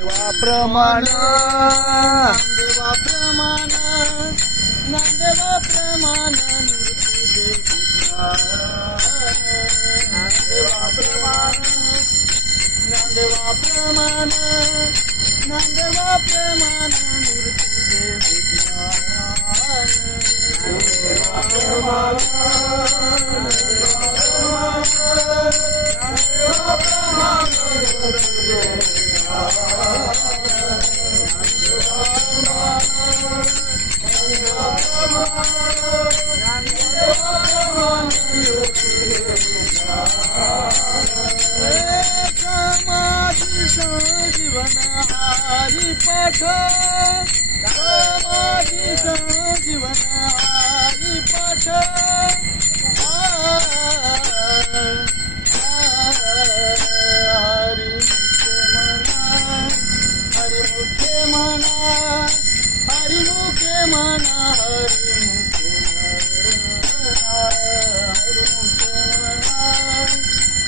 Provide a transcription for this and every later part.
प्रमाण देवा प्रमाण नामदेवा प्रमाण निवृत्ती देवी नामदेवा प्रमाण नामदेवा प्रमाण नामदेवा प्रमाण निवृत्ती देवी नामदेवा प्रमाण समाधी संजीवन हरी पाठ हरि मुखे मना हरि मुखे मना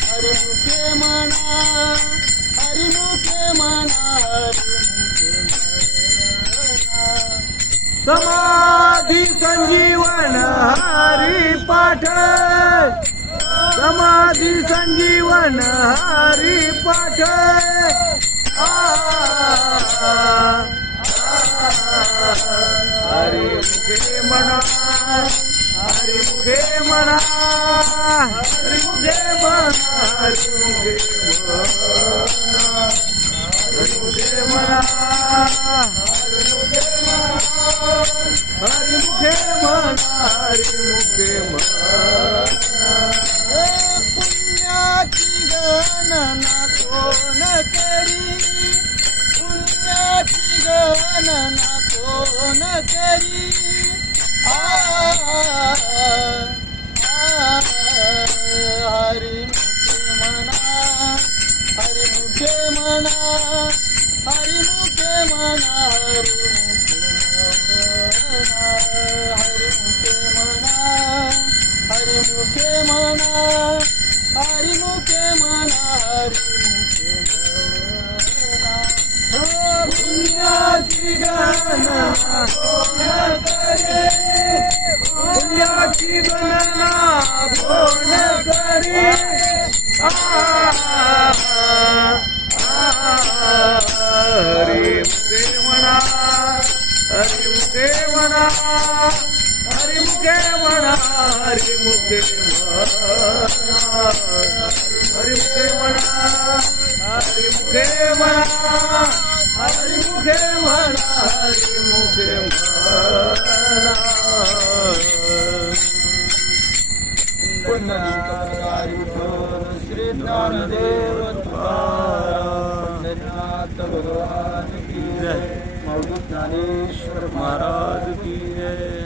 हरि मुखे मना हरि मुखे मना समाधी संजीवन हरी पाठ समाधी संजीवन हरी पाठ हरी मुखे मना हरी मुखे मना हरी मुखे मना हरी मुखे मना हरि मुखे मना हरि मुखे मना पुण्याची गणना कोण करी पुण्याची गणना कोण करी हरि मुखे मना हरि मुखे मना हरि मुखे मना हरि मुखे मना हरि मुखे मना हरि मुखे मना हरि मुखे मना पुण्याची गणना कोण करे पुण्याची गणना कोण करे हरि मुखे मना हरि मुखे मना हरि मुखे मना हरि मुखे मना हरि मुखे मना हरि मुखे मना हरि मुखे मना हरि मुखे मना श्री ज्ञानदेव तुकाराम भगवान की जय, ज्ञानेश्वर महाराज की जय।